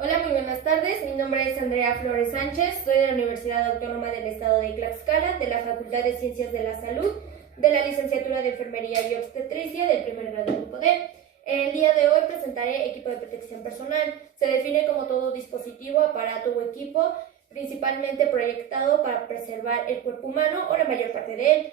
Hola, muy buenas tardes. Mi nombre es Andrea Flores Sánchez. Soy de la Universidad Autónoma del Estado de Tlaxcala, de la Facultad de Ciencias de la Salud, de la Licenciatura de Enfermería y Obstetricia del primer grado Grupo D. El día de hoy presentaré equipo de protección personal. Se define como todo dispositivo, aparato o equipo, principalmente proyectado para preservar el cuerpo humano o la mayor parte de él.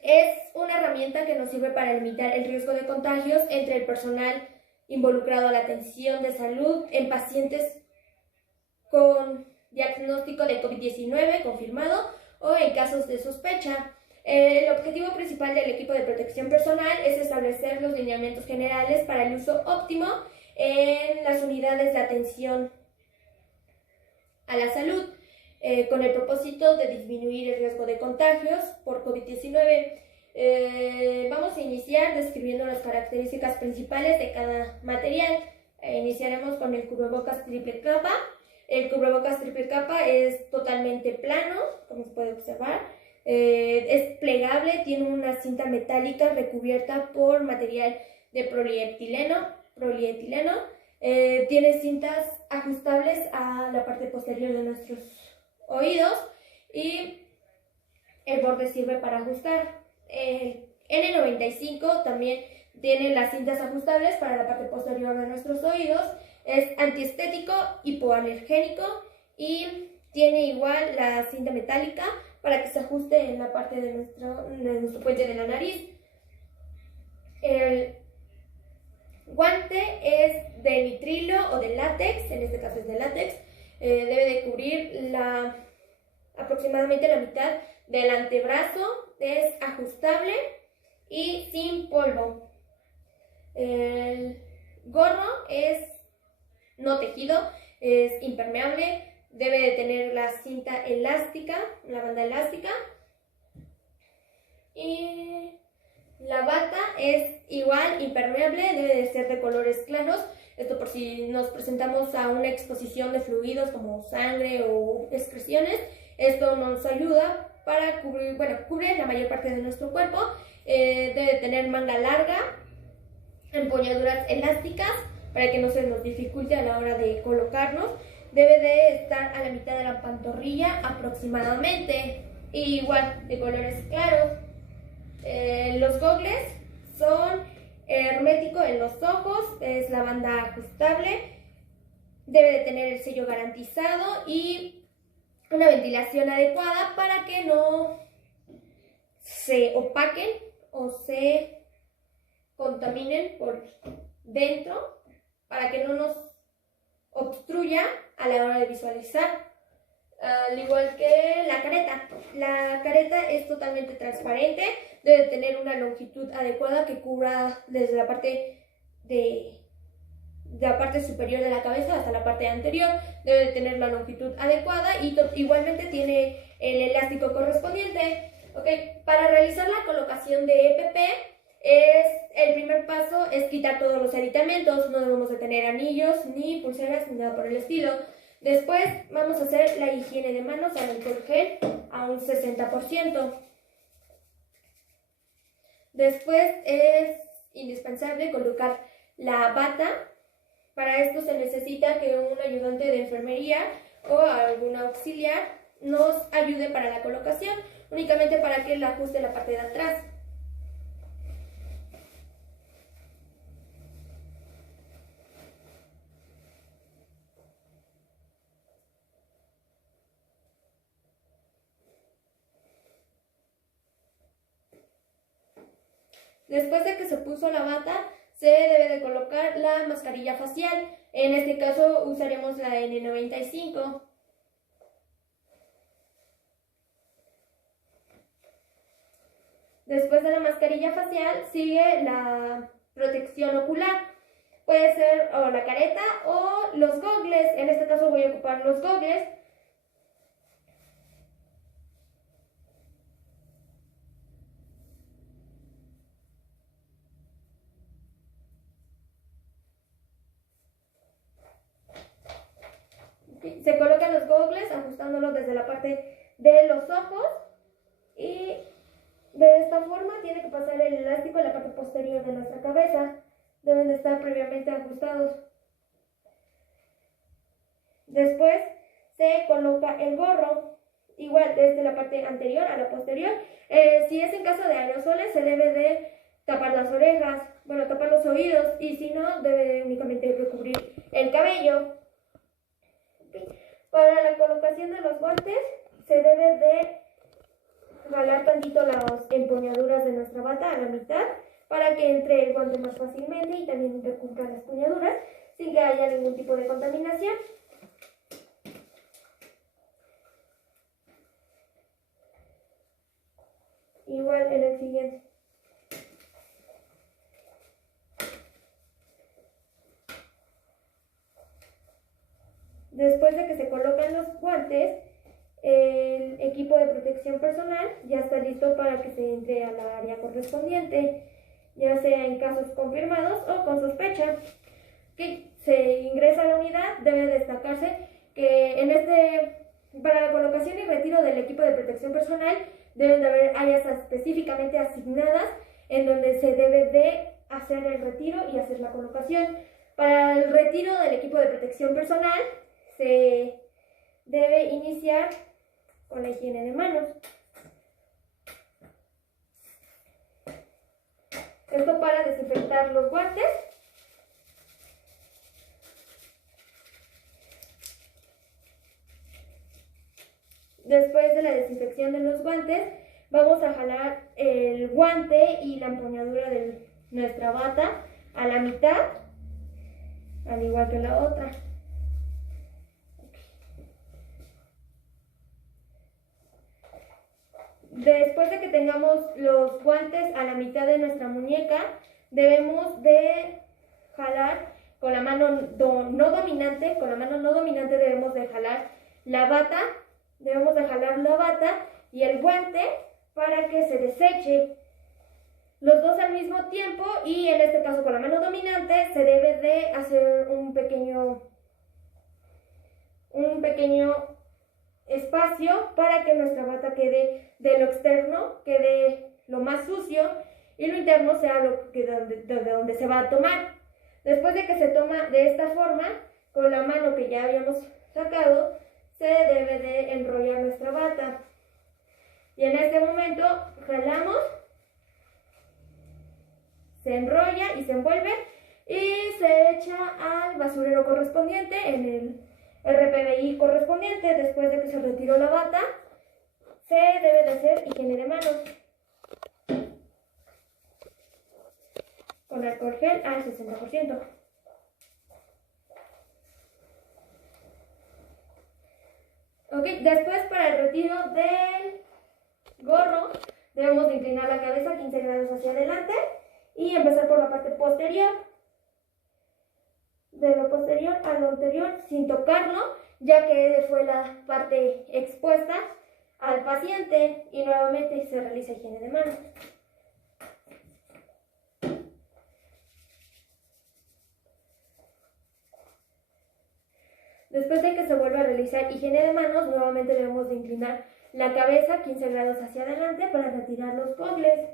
Es una herramienta que nos sirve para limitar el riesgo de contagios entre el personal involucrado a la atención de salud en pacientes con diagnóstico de COVID-19 confirmado o en casos de sospecha. El objetivo principal del equipo de protección personal es establecer los lineamientos generales para el uso óptimo en las unidades de atención a la salud, con el propósito de disminuir el riesgo de contagios por COVID-19. Vamos a iniciar describiendo las características principales de cada material. Iniciaremos con el cubrebocas triple capa. El cubrebocas triple capa es totalmente plano, como se puede observar. Es plegable, tiene una cinta metálica recubierta por material de polietileno. Tiene cintas ajustables a la parte posterior de nuestros oídos y el borde sirve para ajustar. El N95 también tiene las cintas ajustables para la parte posterior de nuestros oídos. Es antiestético, hipoalergénico y tiene igual la cinta metálica para que se ajuste en la parte de nuestro puente de la nariz. El guante es de nitrilo o de látex, en este caso es de látex. Debe de cubrir aproximadamente la mitad del antebrazo, es ajustable y sin polvo. El gorro es no tejido, es impermeable, debe de tener la cinta elástica, la banda elástica. Y la bata es igual, impermeable, debe de ser de colores claros. Esto por si nos presentamos a una exposición de fluidos como sangre o excreciones. Esto nos ayuda para cubre la mayor parte de nuestro cuerpo. Debe tener manga larga, empuñaduras elásticas para que no se nos dificulte a la hora de colocarnos. Debe de estar a la mitad de la pantorrilla aproximadamente, y igual de colores claros. Los gogles son hermético en los ojos, es la banda ajustable, debe de tener el sello garantizado y una ventilación adecuada para que no se opaquen o se contaminen por dentro, para que no nos obstruya a la hora de visualizar. Al igual que la careta. La careta es totalmente transparente, debe tener una longitud adecuada que cubra desde la parte superior de la cabeza hasta la parte anterior. Debe tener la longitud adecuada y igualmente tiene el elástico correspondiente. Para realizar la colocación de EPP, el primer paso es quitar todos los aditamentos. No debemos de tener anillos, ni pulseras, ni nada por el estilo. Después vamos a hacer la higiene de manos al alcohol gel a un 60%. Después es indispensable colocar la bata. Para esto se necesita que un ayudante de enfermería o algún auxiliar nos ayude para la colocación, únicamente para que la ajuste la parte de atrás. Después de que se puso la bata, se debe de colocar la mascarilla facial. En este caso usaremos la N95. Después de la mascarilla facial sigue la protección ocular. Puede ser o la careta o los gogles. En este caso voy a ocupar los gogles. Se colocan los gogles ajustándolos desde la parte de los ojos y de esta forma tiene que pasar el elástico en la parte posterior de nuestra cabeza. Deben de estar previamente ajustados. Después se coloca el gorro, igual desde la parte anterior a la posterior. Si es en caso de aerosoles, se debe de tapar las orejas, bueno, tapar los oídos, y si no, debe únicamente recubrir el cabello. Para la colocación de los guantes, se debe de jalar tantito las empuñaduras de nuestra bata a la mitad para que entre el guante más fácilmente y también recubra las empuñaduras sin que haya ningún tipo de contaminación. Igual en el siguiente. Después de que se colocan los guantes, el equipo de protección personal ya está listo para que se entre a la área correspondiente, ya sea en casos confirmados o con sospecha. Que se ingresa a la unidad, debe destacarse que para la colocación y retiro del equipo de protección personal deben de haber áreas específicamente asignadas en donde se debe de hacer el retiro y hacer la colocación. Para el retiro del equipo de protección personal se debe iniciar con la higiene de manos. Esto para desinfectar los guantes. Después de la desinfección de los guantes, vamos a jalar el guante y la empuñadura de nuestra bata a la mitad, al igual que la otra. Después de que tengamos los guantes a la mitad de nuestra muñeca, debemos de jalar con la mano no dominante, debemos de jalar la bata, y el guante para que se deseche. Los dos al mismo tiempo, y en este caso con la mano dominante se debe de hacer un pequeño espacio para que nuestra bata quede de lo externo, quede lo más sucio, y lo interno sea de donde se va a tomar. Después de que se toma de esta forma, con la mano que ya habíamos sacado, se debe de enrollar nuestra bata. Y en este momento jalamos, se enrolla y se envuelve y se echa al basurero correspondiente en el RPBI correspondiente. Después de que se retiró la bata, se debe de hacer higiene de manos con alcohol gel al 60%. Después, para el retiro del gorro, debemos de inclinar la cabeza 15 grados hacia adelante y empezar por la parte posterior. De lo posterior a lo anterior sin tocarlo, ya que fue la parte expuesta al paciente, y nuevamente se realiza higiene de manos. Después de que se vuelva a realizar higiene de manos, nuevamente debemos de inclinar la cabeza 15 grados hacia adelante para retirar los congles.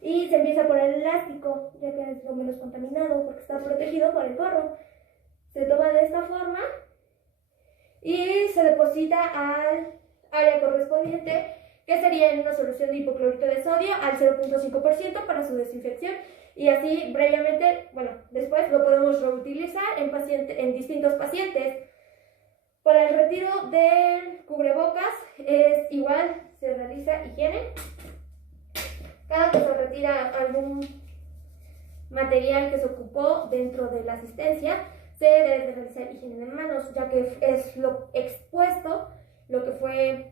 Y se empieza por el elástico, ya que es lo menos contaminado porque está protegido por el gorro. Se toma de esta forma y se deposita al área correspondiente, que sería en una solución de hipoclorito de sodio al 0.5% para su desinfección. Y así brevemente, después lo podemos reutilizar en distintos pacientes. Para el retiro del cubrebocas es igual, se realiza higiene. Cada que se retira algún material que se ocupó dentro de la asistencia, se debe de realizar higiene de manos, ya que es lo expuesto, lo que fue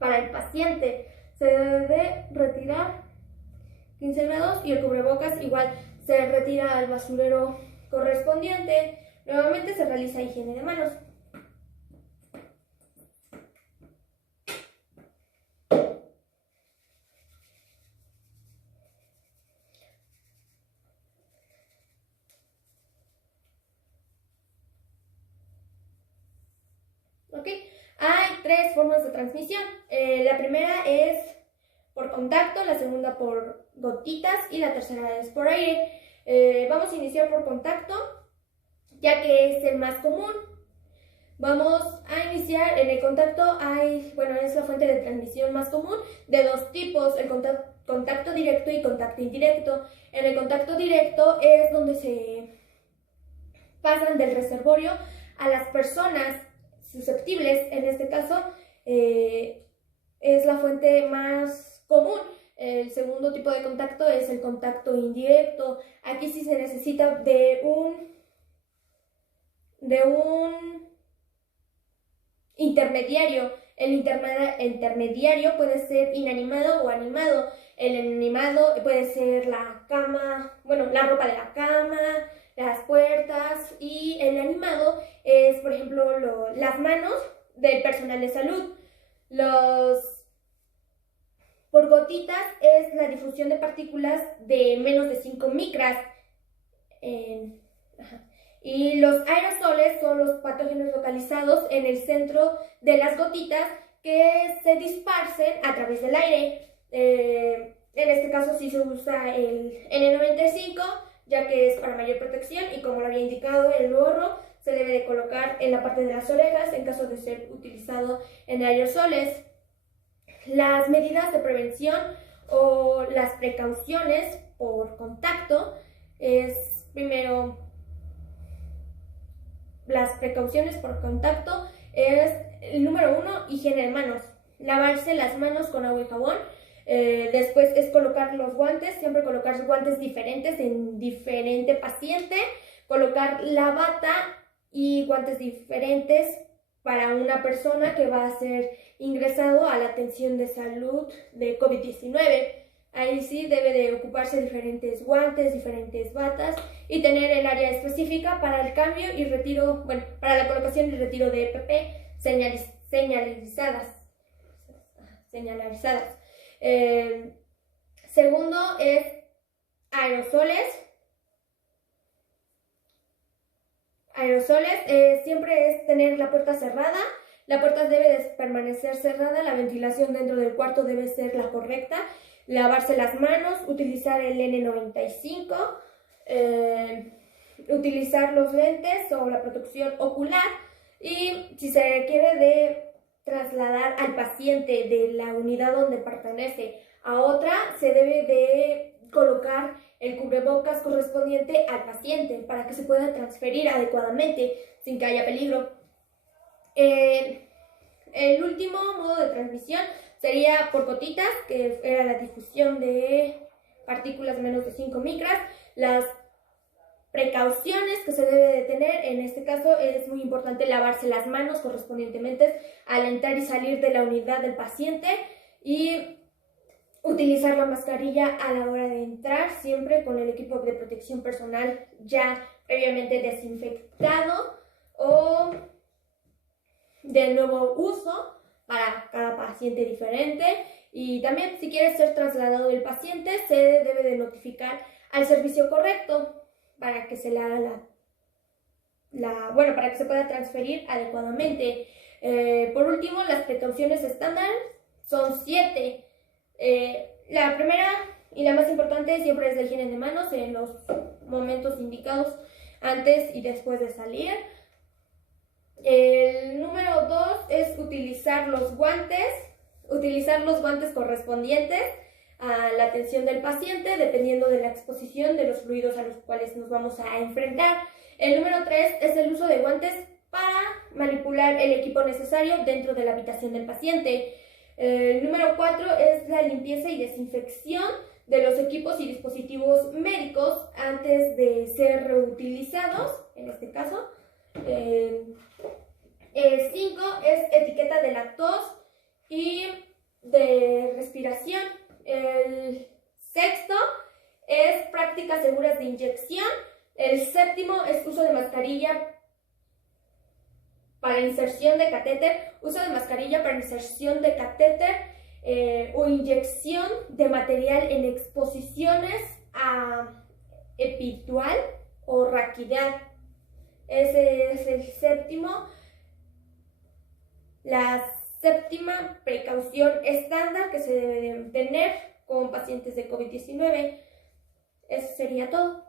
para el paciente. Se debe de retirar 15 grados y el cubrebocas igual se retira al basurero correspondiente. Nuevamente se realiza higiene de manos. Hay tres formas de transmisión. La primera es por contacto, la segunda por gotitas y la tercera es por aire. Vamos a iniciar por contacto, ya que es el más común. Vamos a iniciar en el contacto. Es la fuente de transmisión más común de dos tipos, el contacto directo y contacto indirecto. En el contacto directo es donde se pasan del reservorio a las personas susceptibles. En este caso es la fuente más común. El segundo tipo de contacto es el contacto indirecto. Aquí sí se necesita de un intermediario. El intermediario puede ser inanimado o animado. El inanimado puede ser la cama, la ropa de la cama, las puertas, y el animado es, por ejemplo, las manos del personal de salud. Por gotitas es la difusión de partículas de menos de 5 micras. Y los aerosoles son los patógenos localizados en el centro de las gotitas que se dispersen a través del aire. En este caso sí se usa el N95, ya que es para mayor protección, y como lo había indicado, el gorro se debe de colocar en la parte de las orejas en caso de ser utilizado en aerosoles. Las medidas de prevención o las precauciones por contacto es, primero, las precauciones por contacto es el número 1, higiene de manos. Lavarse las manos con agua y jabón. Después es colocar los guantes, siempre colocar guantes diferentes en diferente paciente. Colocar la bata y guantes diferentes para una persona que va a ser ingresado a la atención de salud de COVID-19. Ahí sí debe de ocuparse diferentes guantes, diferentes batas, y tener el área específica para el cambio y retiro, para la colocación y retiro de EPP señalizadas. Segundo es aerosoles. Siempre es tener la puerta cerrada. La puerta debe de permanecer cerrada, la ventilación dentro del cuarto debe ser la correcta. Lavarse las manos, utilizar el N95, utilizar los lentes o la protección ocular, y si se requiere de trasladar al paciente de la unidad donde pertenece a otra, se debe de colocar el cubrebocas correspondiente al paciente para que se pueda transferir adecuadamente sin que haya peligro. El último modo de transmisión sería por gotitas, que era la difusión de partículas de menos de 5 micras. Las precauciones que se debe de tener, en este caso es muy importante lavarse las manos correspondientemente al entrar y salir de la unidad del paciente, y utilizar la mascarilla a la hora de entrar, siempre con el equipo de protección personal ya previamente desinfectado o de nuevo uso para cada paciente diferente. Y también, si quiere ser trasladado el paciente, se debe de notificar al servicio correcto para que se le haga para que se pueda transferir adecuadamente. Por último, las precauciones estándar son 7. La primera y la más importante siempre es la higiene de manos en los momentos indicados antes y después de salir. El número 2 es utilizar los guantes correspondientes a la atención del paciente, dependiendo de la exposición de los fluidos a los cuales nos vamos a enfrentar. El número 3 es el uso de guantes para manipular el equipo necesario dentro de la habitación del paciente. El número 4 es la limpieza y desinfección de los equipos y dispositivos médicos antes de ser reutilizados, en este caso. El 5 es etiqueta de la tos y de respiración. El 6 es prácticas seguras de inyección. El 7 es uso de mascarilla para inserción de catéter, o inyección de material en exposiciones a epidural o raquidad. Ese es el 7. La 7ª precaución estándar que se debe de tener con pacientes de COVID-19. Eso sería todo.